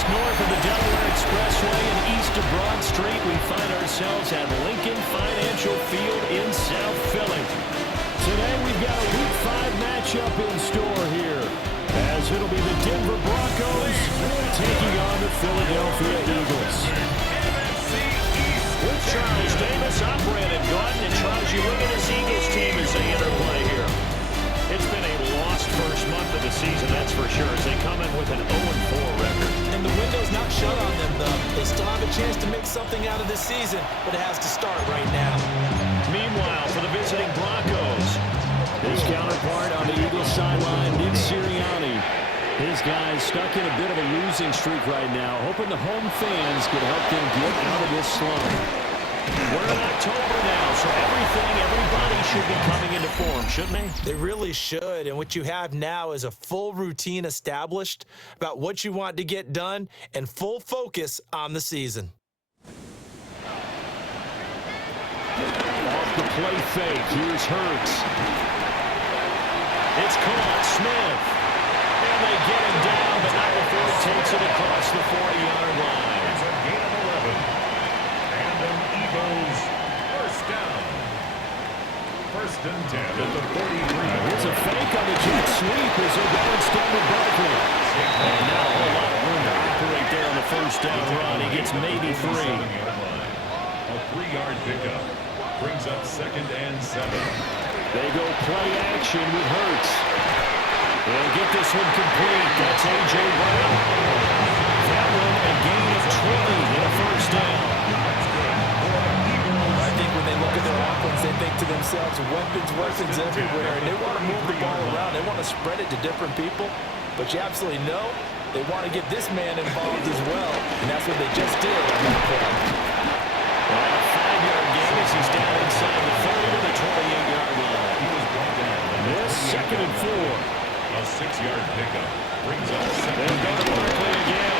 Just north of the Delaware Expressway and east of Broad Street, we find ourselves at Lincoln Financial Field in South Philly. Today we've got a Week 5 matchup in store here, as it'll be the Denver Broncos taking on the Philadelphia Eagles. With Charles Davis, I'm Brandon Gaudin, and Charles, you look at this Eagles team as they interplay here. It's been a lost first month of the season, that's for sure, as they come in with an 0-4 record. And the window's not shut on them, though. They still have a chance to make something out of this season, but it has to start right now. Meanwhile, for the visiting Broncos, his counterpart on the Eagles sideline, Nick Sirianni. His guys stuck in a bit of a losing streak right now, hoping the home fans could help them get out of this slump. We're in October now, so everybody should be coming into form, shouldn't they? They really should, and what you have now is a full routine established about what you want to get done and full focus on the season. Off the play fake, here's Hurts. It's caught, Smith. And they get him down, but not before he takes it across the 40-yard line. It's a gain of 11. And an Eagles first down. First and 10 at the 43. Here's a fake on the jet sweep as they go instead with Barkley. And not a whole lot of room to operate there on the first down run. He gets maybe 3. A 3-yard pickup brings up 2nd and 7. They go play action with Hurts. They'll get this one complete. That's A.J. Brown. That one a gain of 20 in a first down. I think when they look at their offense, they think to themselves, weapons everywhere, and they want to move the ball around. They want to spread it to different people, but you absolutely know they want to get this man involved as well, and that's what they just did on that play. Well, a 5-yard gain as he's down inside the 30 to the 28-yard line. This 2nd and 4. A 6-yard pickup brings up 7. They go to Barkley again.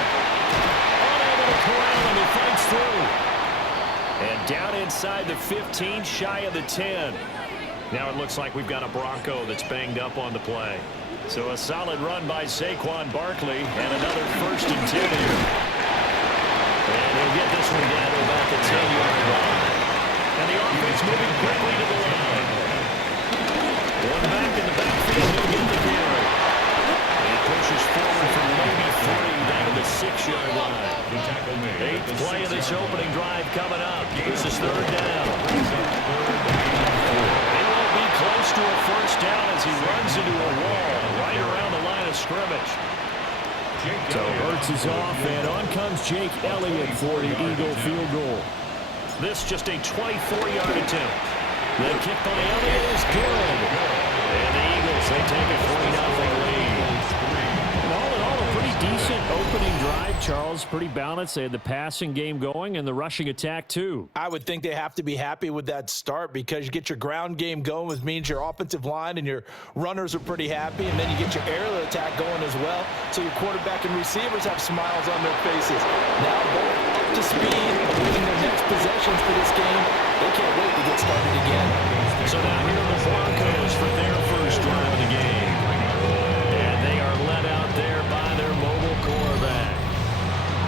Unable to corral him, he fights through. And down inside the 15, shy of the 10. Now it looks like we've got a Bronco that's banged up on the play. So a solid run by Saquon Barkley and another 1st and 10 here. And he'll get this one down to about the 10-yard line. And the offense moving quickly to the line. One back in the backfield, he'll get the carry. He pushes forward from maybe 40 down to the 6-yard line. 8th play of this opening drive coming up. This is 3rd down. It won't be close to a first down as he runs into a wall right around the line of scrimmage. So Hurts is off, and on comes Jake Elliott for the Eagle field goal. This just a 24-yard attempt. The kick by Elliott is good. And the Eagles, they take a 3-0 lead. All in all, a pretty decent opening drive, Charles. Pretty balanced. They had the passing game going and the rushing attack, too. I would think they have to be happy with that start because you get your ground game going, which means your offensive line and your runners are pretty happy, and then you get your aerial attack going as well. So your quarterback and receivers have smiles on their faces. Now both up to speed, awaiting their next possessions for this game. They can't wait to get started again. So now here are the Broncos for their first drive of the game. And they are led out there by their mobile quarterback.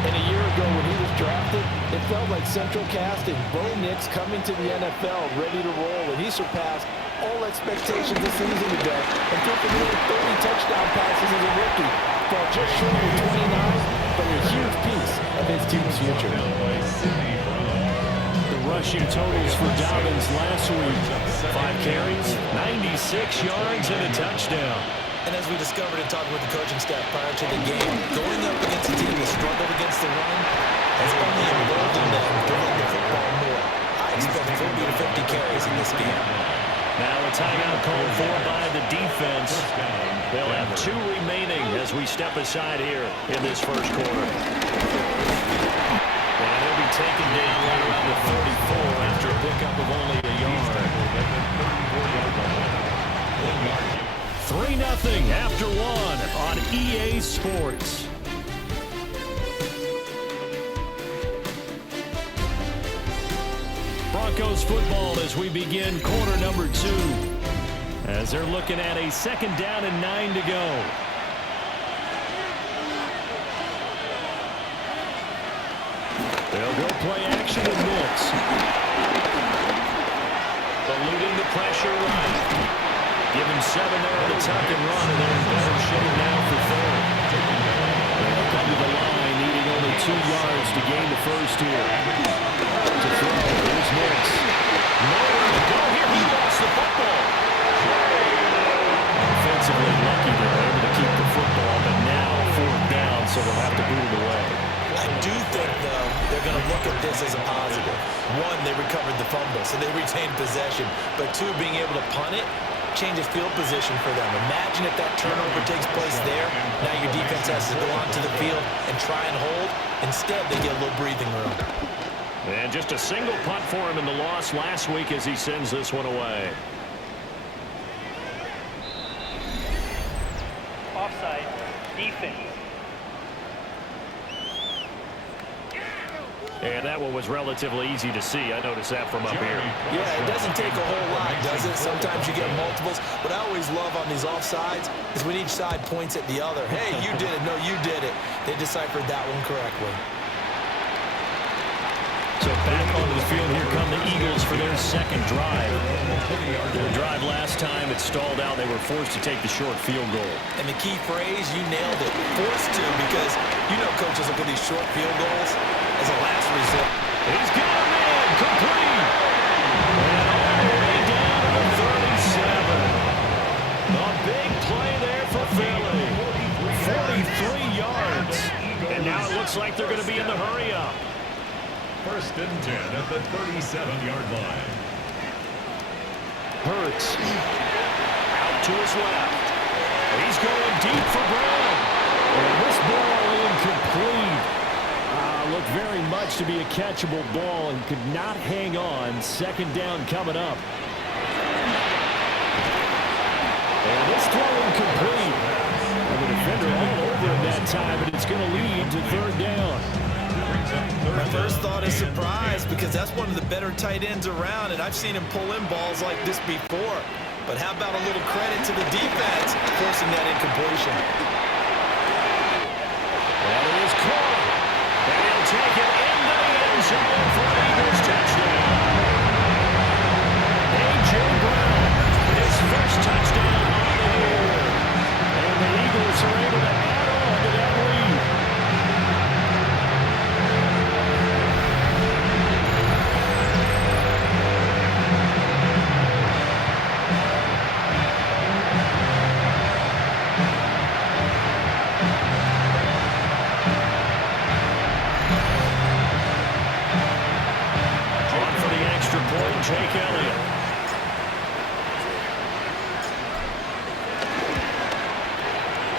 And a year ago when he was drafted, it felt like Central casting Bo Nix coming to the NFL ready to roll, and he surpassed all expectations a season ago and took nearly 30 touchdown passes as a rookie. Fell just short of 29, but a huge piece of his team's future. Rushing totals for Dobbins last week. 5 carries, 96 yards, and a touchdown. And as we discovered in talking with the coaching staff prior to the game, going up against a team that struggled against the run has only emboldened them throwing the football more. I expect 40 to 50 carries in this game. Now a timeout called for by the defense. They'll have 2 remaining as we step aside here in this first quarter. And he'll be taken down right around the 34 after a pickup of only a yard. 3-0 after 1 on EA Sports. Broncos football as we begin quarter number 2. As they're looking at a 2nd down and 9 to go. They'll go play action and mix. Eluding the pressure right. Give him 7 there on the tuck and run, and they're in better shape now for third. They'll come to the line, needing only 2 yards to gain the first here. To throw, here's Nix. Nowhere to go here. He lost the football. Offensively lucky they're able to keep the football, but now 4th down, so they'll have to boot it away. I do think, though, they're going to look at this as a positive. 1, they recovered the fumble, so they retained possession. But 2, being able to punt it changes field position for them. Imagine if that turnover takes place there. Now your defense has to go onto the field and try and hold. Instead, they get a little breathing room. And just a single punt for him in the loss last week as he sends this one away. Offside, defense. And that one was relatively easy to see. I noticed that from up here. Yeah, it doesn't take a whole lot, does it? Sometimes you get multiples. What I always love on these offsides is when each side points at the other. Hey, you did it. No, you did it. They deciphered that one correctly. So back onto the field, here come the Eagles for their second drive. Their drive last time, it stalled out. They were forced to take the short field goal. And the key phrase, you nailed it. Forced to, because you know coaches look at these short field goals as a last resort. He's got him in, complete. And all the way down to the 37. A big play there for Philly. 43 yards. And now it looks like they're going to be in the hurry-up. 1st and 10 at the 37-yard line. Hurts. Out to his left. He's going deep for Brown. And this ball incomplete. Looked very much to be a catchable ball and could not hang on. 2nd down coming up. And this throw incomplete. And the defender all over him that time, and it's going to lead to 3rd down. My first thought is surprise, because that's one of the better tight ends around, and I've seen him pull in balls like this before. But how about a little credit to the defense forcing that incompletion? That is caught. And he'll take it into the end zone for an Eagles touchdown. A.J. Brown, his first touchdown on the year. And the Eagles are able to add on to that lead. Jake Elliott.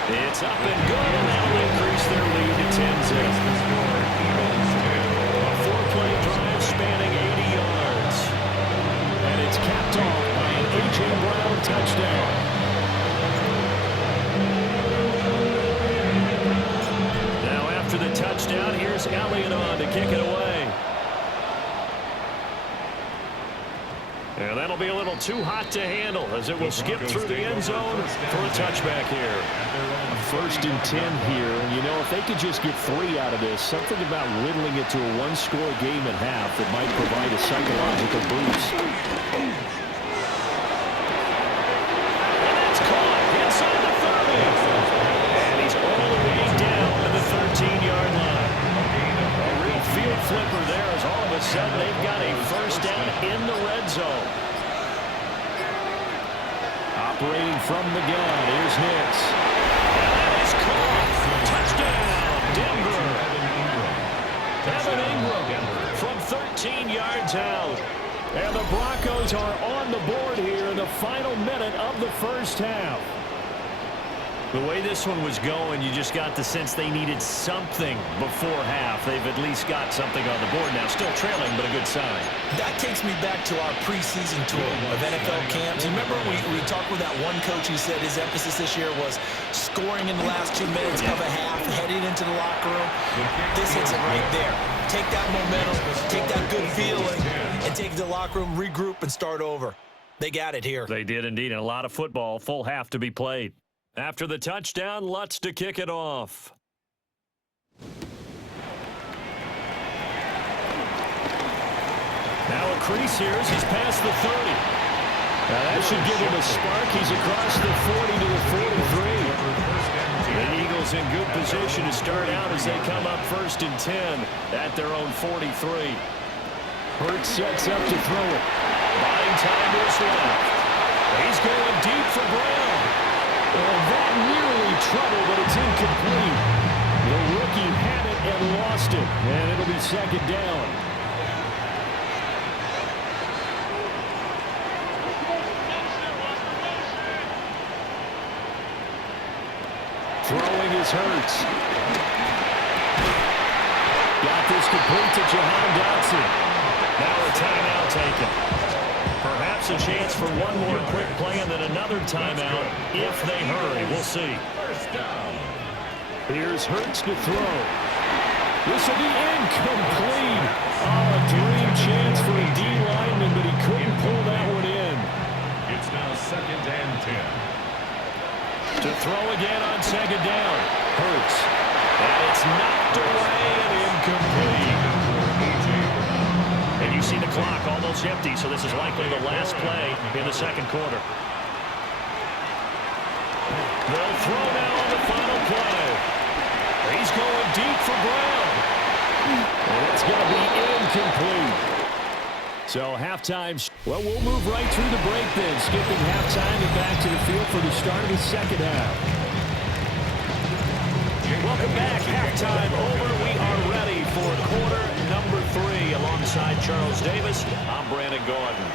It's up and good, and that'll increase their lead to 10-0. A 4-play drive spanning 80 yards. And it's capped off by an A.J. Brown touchdown. Now after the touchdown, here's Elliott on to kick it away. And that'll be a little too hot to handle as it will skip through the end zone for a touchback here. 1st and 10 here. And, you know, if they could just get 3 out of this, something about whittling it to a 1-score game at half that might provide a psychological boost. And that's caught inside the 30. And he's all the way down to the 13-yard line. A real field flipper there as all of a sudden they've got a 1st down in the red zone. Operating from the gun, here's Nix. And that is caught. Touchdown, Denver. Evan Ingram from 13 yards out. And the Broncos are on the board here in the final minute of the 1st half. The way this one was going, you just got the sense they needed something before half. They've at least got something on the board now. Still trailing, but a good sign. That takes me back to our preseason tour of NFL camps. You remember we talked with that one coach who said his emphasis this year was scoring in the last 2 minutes of a half, heading into the locker room. This hits it right there. Take that momentum, take that good feeling, and take it to the locker room, regroup, and start over. They got it here. They did indeed, and a lot of football, full half to be played. After the touchdown, Lutz to kick it off. Now a crease here as he's past the 30. Now that should give him a spark. He's across the 40 to the 43. The Eagles in good position to start out as they come up 1st and 10 at their own 43. Hurts sets up to throw it. Buying time to his left. He's going deep for Brown. And that nearly trouble, but it's incomplete. The rookie had it and lost it. And it'll be 2nd down. Throwing is Hurts. Got this complete to Jahan Dotson. Now a timeout taken. Perhaps a chance for one more quick play and then another timeout if they hurry. We'll see. Here's Hurts to throw. This will be incomplete. Oh, a dream chance for a D lineman, but he couldn't pull that one in. It's now 2nd and 10. To throw again on 2nd down. Hurts. And it's knocked away and incomplete. And you see the clock almost empty, so this is likely the last play in the 2nd quarter. They'll throw now on the final play. He's going deep for Brown. And it's going to be incomplete. So halftime. Well, we'll move right through the break then. Skipping halftime and back to the field for the start of the 2nd half. Welcome back. Halftime over. We are ready for quarter number 3. Alongside Charles Davis, I'm Brandon Gordon.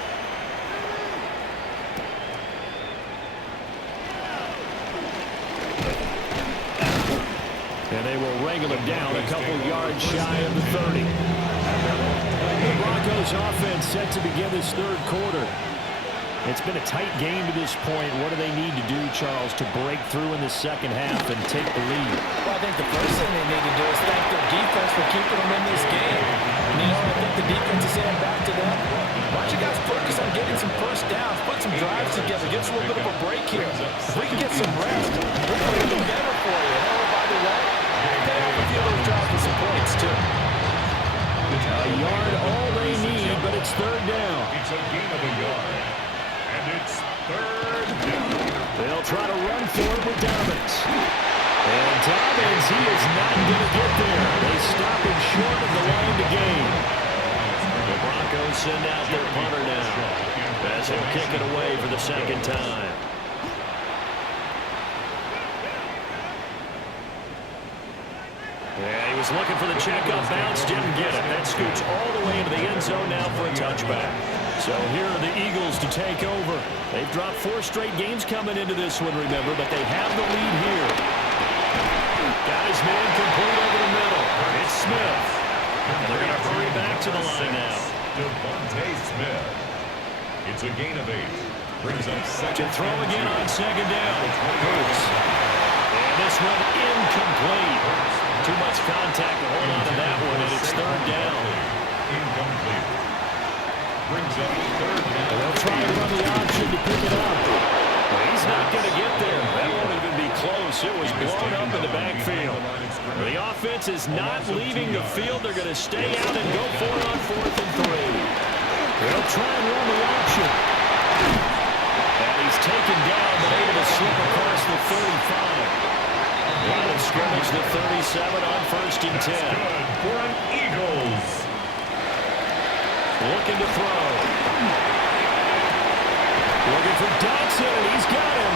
And they will wrangle him down a couple yards shy of the 30. The Broncos offense set to begin this 3rd quarter. It's been a tight game to this point. What do they need to do, Charles, to break through in the 2nd half and take the lead? Well, I think the first thing they need to do is thank their defense for keeping them in this game. And, you know, I think the defense is saying back to them, why don't you guys focus on getting some 1st downs, put some drives together, give us a little bit of a break here. If we can get some rest, we'll play even better for you. And, oh, by the way, they have a few of those drives with some points, too. A yard all they need, but it's 3rd down. It's a gain of a yard. And it's 3rd down. They'll try to run for it with Dobbins. And Dobbins, he is not going to get there. They stop him short of the line to gain. The Broncos send out their punter now as he'll kick it away for the 2nd time. Yeah, he was looking for the checkup bounce, didn't get it. That scoots all the way into the end zone now for a touchback. So here are the Eagles to take over. They've dropped 4 straight games coming into this one, remember, but they have the lead here. Got his man complete over the middle. It's Smith. And they're going to hurry back to the line now. Devontae Smith. It's a gain of 8. Brings up 2nd. To throw again on 2nd down. Hurts. And this one incomplete. Too much contact to hold on to that one, and it's 3rd down. Incomplete. Brings up 3rd down. And they'll try and run the option to pick it up. Well, he's not going to get there. That won't even be close. It was blown up in the backfield. The offense is not leaving the field. They're going to stay out and go for it on 4th and 3. They'll try and run the option. And he's taken down, but able to slip across the 35. Line of scrimmage, the 37 on 1st and 10. For an Eagles. Looking to throw. Looking for Dotson, and he's got him.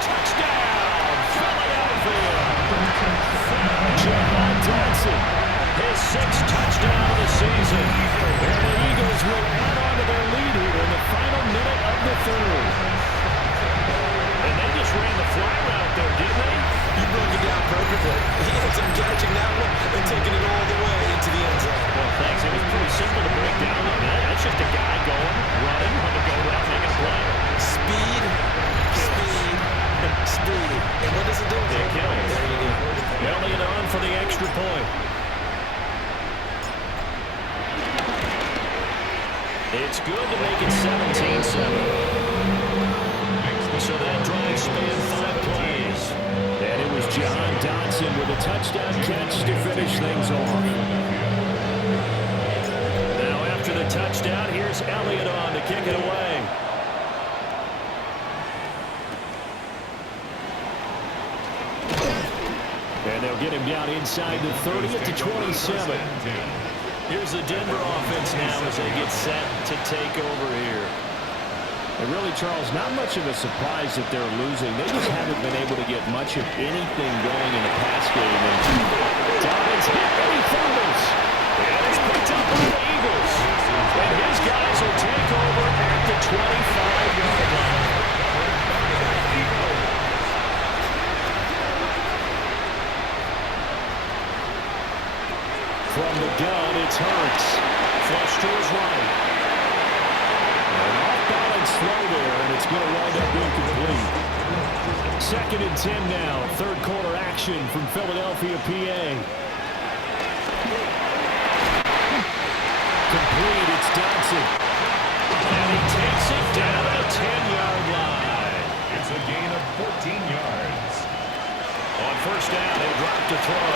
Touchdown, Philadelphia. Jahan Dotson, his 6th touchdown of the season. And the Eagles will add on to their lead here in the final minute of the 3rd. And they just ran the fly route there, didn't they? You broke it down perfectly. He ends up catching that one and taking it all the way into the end zone. Well, thanks. It was pretty simple to break down. That's just a guy going, running, on the go route, making a play. Speed, speed, speed. And what does it do? It kills. There you go. Elliott on for the extra point. It's good to make it 17-7. So that drive spanned 5 plays. And it was Jahan Dotson with a touchdown catch to finish things off. Now after has Elliott on to kick it away. And they'll get him down inside the 30 to 27. Here's the Denver offense now as they get set to take over here. And really, Charles, not much of a surprise that they're losing. They just haven't been able to get much of anything going in the pass game. And Dobbins hit, and he fumbles. And it's picked up by the Eagles. And his guys will take over at the 25-yard line. From the gun, it's Hurts. Flush to his right. And off-balance throw there, and it's going to wind up incomplete. 2nd and 10 now. Third quarter action from Philadelphia, PA. Complete, it's Dodson. And he takes it down the 10-yard line. It's a gain of 14 yards. On first down, he'll drop to throw.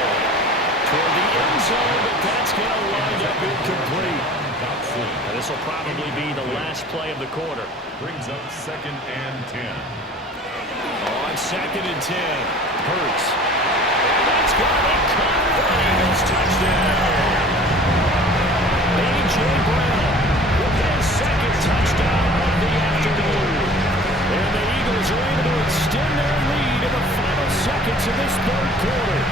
Toward the end zone, but that's going to wind up incomplete. And this will probably be the last play of the quarter. Brings up 2nd and 10. On 2nd and 10, Hurts. That's going to be caught for an Eagles touchdown. A.J. Brown with his 2nd touchdown of the afternoon. And the Eagles are able to extend their lead in the final seconds of this third quarter.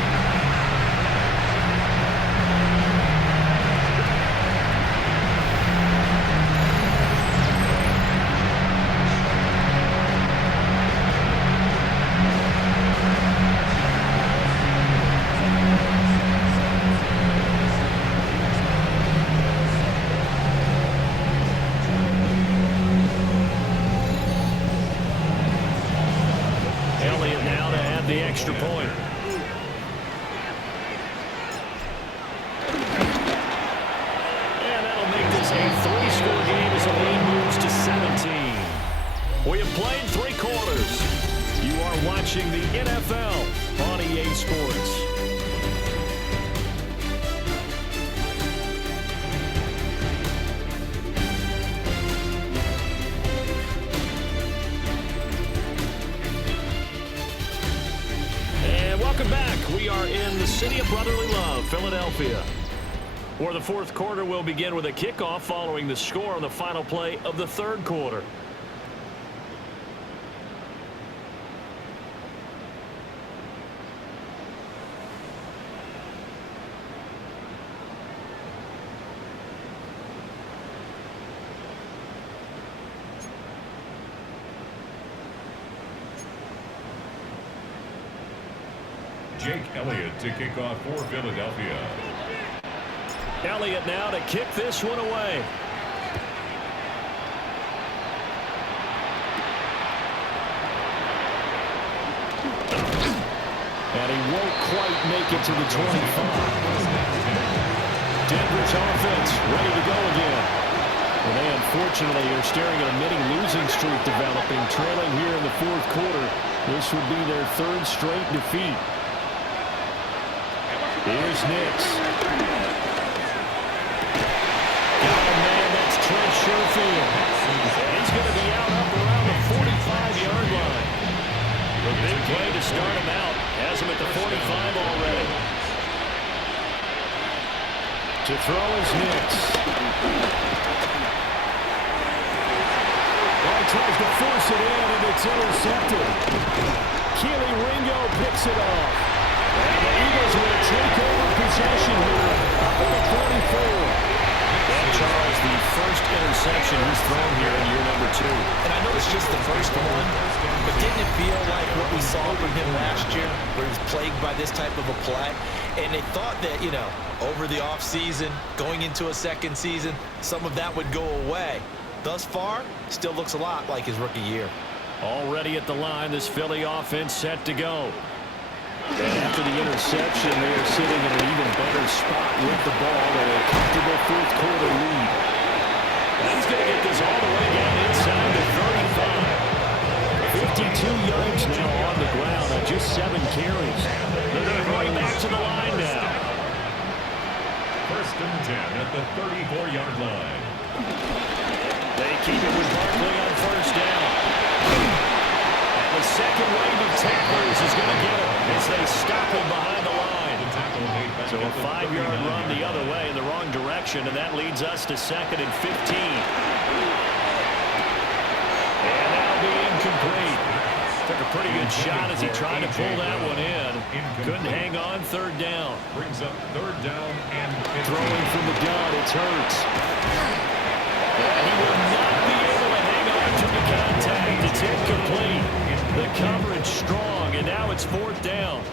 The extra point. And that'll make this a 3-score game as the lead moves to 17. We have played 3 quarters. You are watching the NFL on EA Sports. Welcome back. We are in the city of brotherly love, Philadelphia, where the fourth quarter will begin with a kickoff following the score on the final play of the third quarter. Jake Elliott to kick off for Philadelphia. Elliott now to kick this one away. And he won't quite make it to the 25. Denver's offense ready to go again. Well, they unfortunately are staring at a mini losing streak developing, trailing here in the fourth quarter. This would be their 3rd straight defeat. Here's Nix. Got a man, that's Trent Sherfield. He's going to be out up around the 45-yard line. A big play to start him out. Has him at the 45 already. To throw is Nix. Well, he tries to force it in, and it's intercepted. Keely Ringo picks it off. And the Eagles will take over possession here at the 44. And Charles, the first interception he's thrown here in year number 2. And I know it's just the first one, but didn't it feel like what we saw from him last year, where he was plagued by this type of a play? And they thought that, you know, over the offseason, going into a second season, some of that would go away. Thus far, still looks a lot like his rookie year. Already at the line, this Philly offense set to go. And after the interception, they are sitting in an even better spot with the ball at a comfortable fourth quarter lead. And he's going to get this all the way down inside the 35. 52 yards now on the ground on just 7 carries. They're going to bring back to the line now. 1st and 10 at the 34-yard line. They keep it with Barkley on first down. And the second wave of tacklers is going to get him as they stop him behind the line. So a 5-yard run the other way in the wrong direction, and that leads us to 2nd and 15. And that'll be incomplete. Took a pretty good shot as he tried to pull that one in. Couldn't hang on 3rd down. Brings up 3rd down and 15. Throwing from the gun, it's Hurts. And he will not be able to hang on to the contact. It's incomplete. The coverage strong, and now it's 4th down.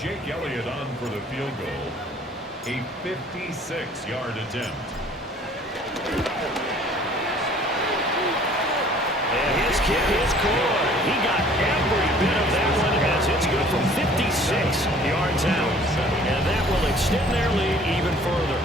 Jake Elliott on for the field goal. A 56-yard attempt. And his kick is good. He got every bit of that one as it's good from 56 yards out. And that will extend their lead even further.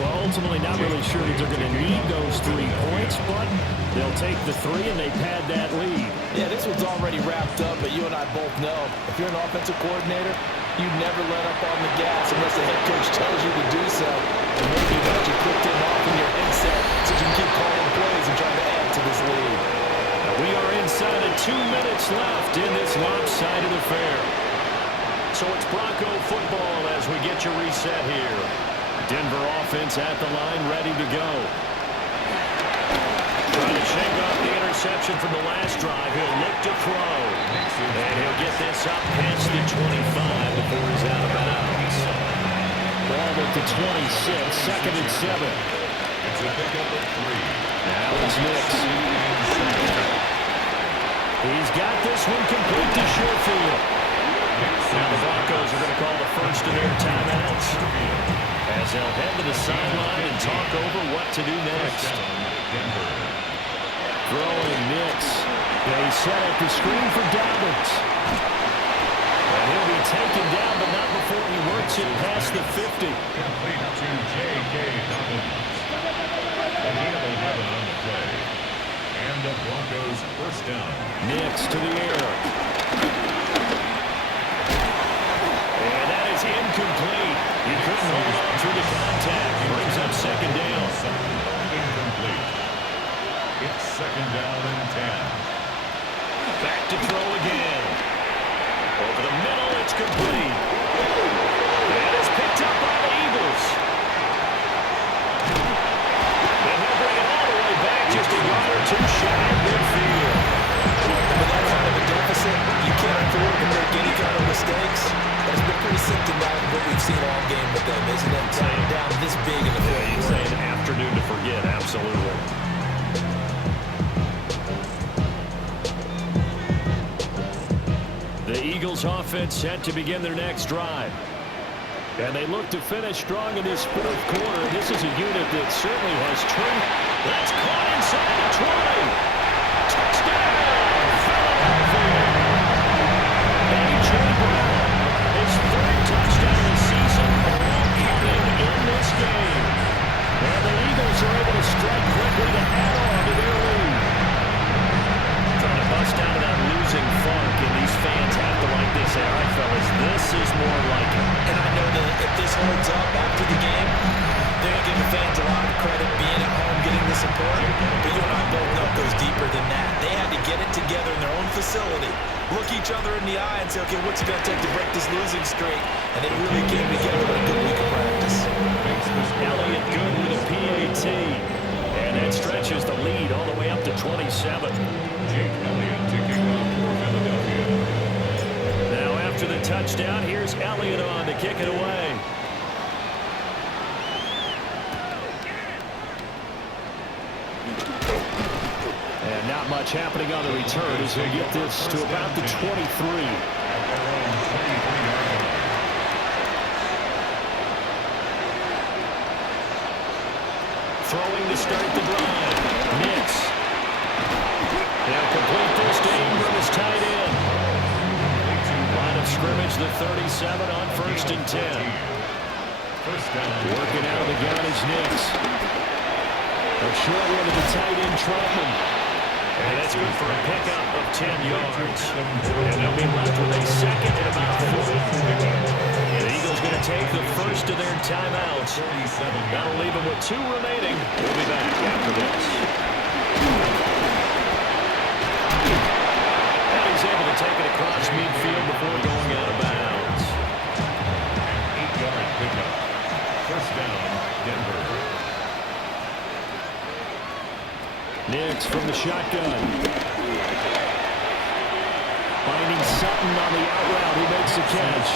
Well, ultimately not really sure that they're going to need those 3 points, but they'll take the 3 and they pad that lead. Yeah, this one's already wrapped up, but you and I both know if you're an offensive coordinator, you never let up on the gas unless the head coach tells you to do so. And maybe you got you clicked in off in your headset so you can keep calling plays and trying to add to this lead. Now we are inside of 2 minutes left in this lopsided affair. So it's Bronco football as we get your reset here. Denver offense at the line, ready to go. Trying to shake off the interception from the last drive. He'll look to throw. And he'll get this up past the 25 before he's out of bounds. Ball at the 26, 2nd and 7. It's a pickup of 3. Now it's Nix. He's got this one complete to Sherfield. Now the Broncos are going to call the first of their timeouts as they'll head to the sideline and talk over what to do next. Throwing Nix. They set up the screen for Dobbins. And he'll be taken down, but not before he works it past the 50. Complete to J.K. Dobbins. And he had 11 on the play. And the Broncos first down. Nix to the air. And that is incomplete. He couldn't hold on to the contact. Brings up 2nd down. Incomplete. It's 2nd down and 10. Back to throw again. Over the middle, it's complete. And it's picked up by the Eagles. And he'll bring it all the way back just a yard or 2 shy of midfield. With that kind of a deficit, you can't afford to make any kind of mistakes. That's been pretty symptomatic of what we've seen all game with them, isn't it? Down this big in the fourth You'd say an afternoon to forget, absolutely. The Eagles offense set to begin their next drive. And they look to finish strong in this 4th quarter. This is a unit that certainly has strength. That's caught inside the 20. Touchdown, Philadelphia. A.J. Brown, his 3rd touchdown of the season, all coming in this game. And the Eagles are able to strike quickly to add on to their lead. Trying to bust out of that losing funk, and these fans have to like this. All right, fellas, this is more like it. And I know that if this holds up after the game, they're going to give the fans a lot of credit being at home, getting the support. But you and I both know it goes deeper than that. They had to get it together in their own facility, look each other in the eye and say, okay, what's it going to take to break this losing streak? And they really came together with a good week of practice. Elliott good with a PAT. And that stretches the lead all the way up to 27. Jake Elliott kicking off for Philadelphia. Now after the touchdown, here's Elliott on to kick it away. And not much happening on the return as he'll get this to about the 23. Throwing to start the drive. Nix. They'll complete this to Ingram as tight end. Line of scrimmage, the 37 on 1st and 10. Working out of the gun is Nix. A short one to the tight end, Trotman. And that's good for a pickup of 10 yards. And they'll be left with a 2nd and about 4. The Eagles going to to take the first of their timeouts. That'll leave them with 2 remaining. We'll be back after this. And he's able to take it across midfield before going out of bounds. An 8-yard pickup. First down, Denver. Nix from the shotgun. Finding Sutton on the out route, who makes the catch.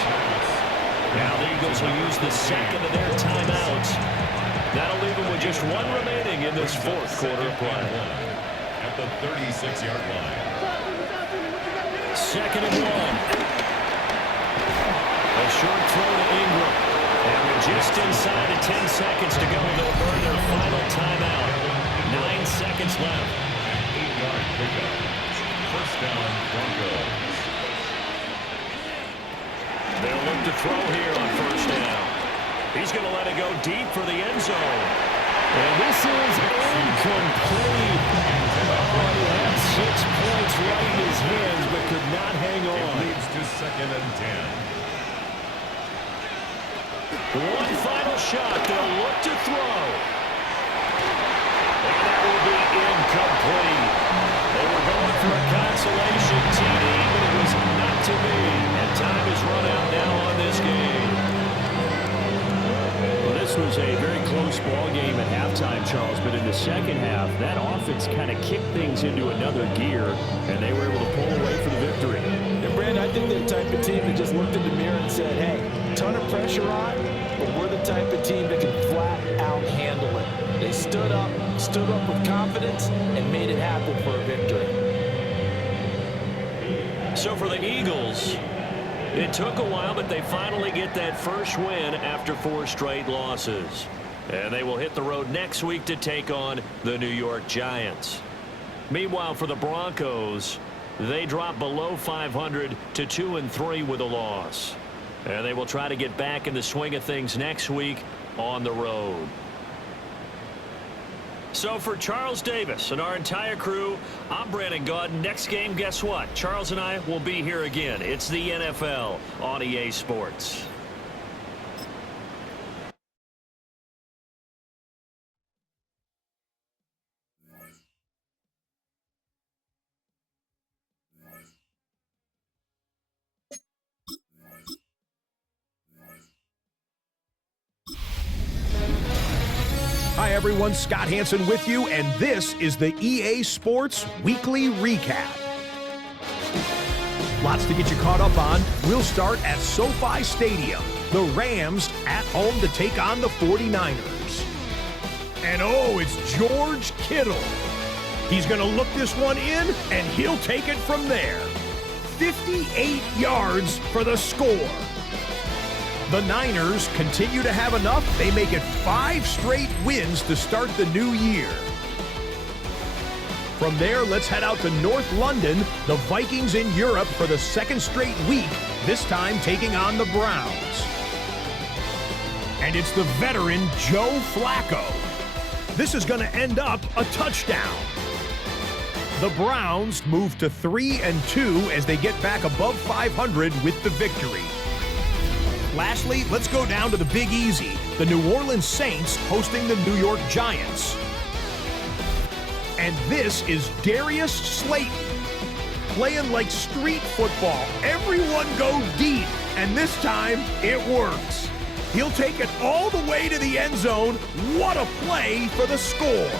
Now the Eagles will use the second of their timeouts. That'll leave them with just 1 remaining in this fourth quarter of play. At the 36-yard line. Second and 1. A short throw to Ingram. And we're just inside of 10 seconds to go. They'll burn their final timeout. 9 seconds left. An 8-yard pickup. First down, Broncos. They'll look to throw here on first down. He's going to let it go deep for the end zone. And this is incomplete. Oh, he had 6 points right in his hands, but could not hang It on. leads to second and 10. One final shot. They'll look to throw. And that will be incomplete. They were going for a consolation TD, but it was not to be. And time is run out now on this game. Well, this was a very close ball game at halftime, Charles, but in the second half, that offense kind of kicked things into another gear, and they were able to pull away for the victory. And, Brandon, I think they're the type of team that just looked in the mirror and said, hey, ton of pressure on, but we're the type of team that can flat out handle it. They stood up with confidence, and made it happen for a victory. So for the Eagles, it took a while, but they finally get that first win after 4 straight losses. And they will hit the road next week to take on the New York Giants. Meanwhile, for the Broncos, they drop below 500 to 2-3 with a loss. And they will try to get back in the swing of things next week on the road. So for Charles Davis and our entire crew, I'm Brandon Gaudin. Next game, guess what? Charles and I will be here again. It's the NFL on EA Sports. Hi everyone, Scott Hansen with you, and this is the EA Sports Weekly Recap. Lots to get you caught up on. We'll start at SoFi Stadium. The Rams at home to take on the 49ers. And oh, it's George Kittle. He's going to look this one in, and he'll take it from there. 58 yards for the score. The Niners continue to have enough. They make it 5 straight wins to start the new year. From there, let's head out to North London. The Vikings in Europe for the 2nd straight week, this time taking on the Browns. And it's the veteran Joe Flacco. This is going to end up a touchdown. The Browns move to 3-2 as they get back above 500 with the victory. Lastly, let's go down to the Big Easy. The New Orleans Saints hosting the New York Giants. And this is Darius Slayton. Playing like street football. Everyone go deep, and this time it works. He'll take it all the way to the end zone. What a play for the score.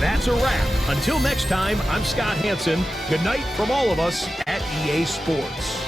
That's a wrap. Until next time, I'm Scott Hansen. Good night from all of us at EA Sports.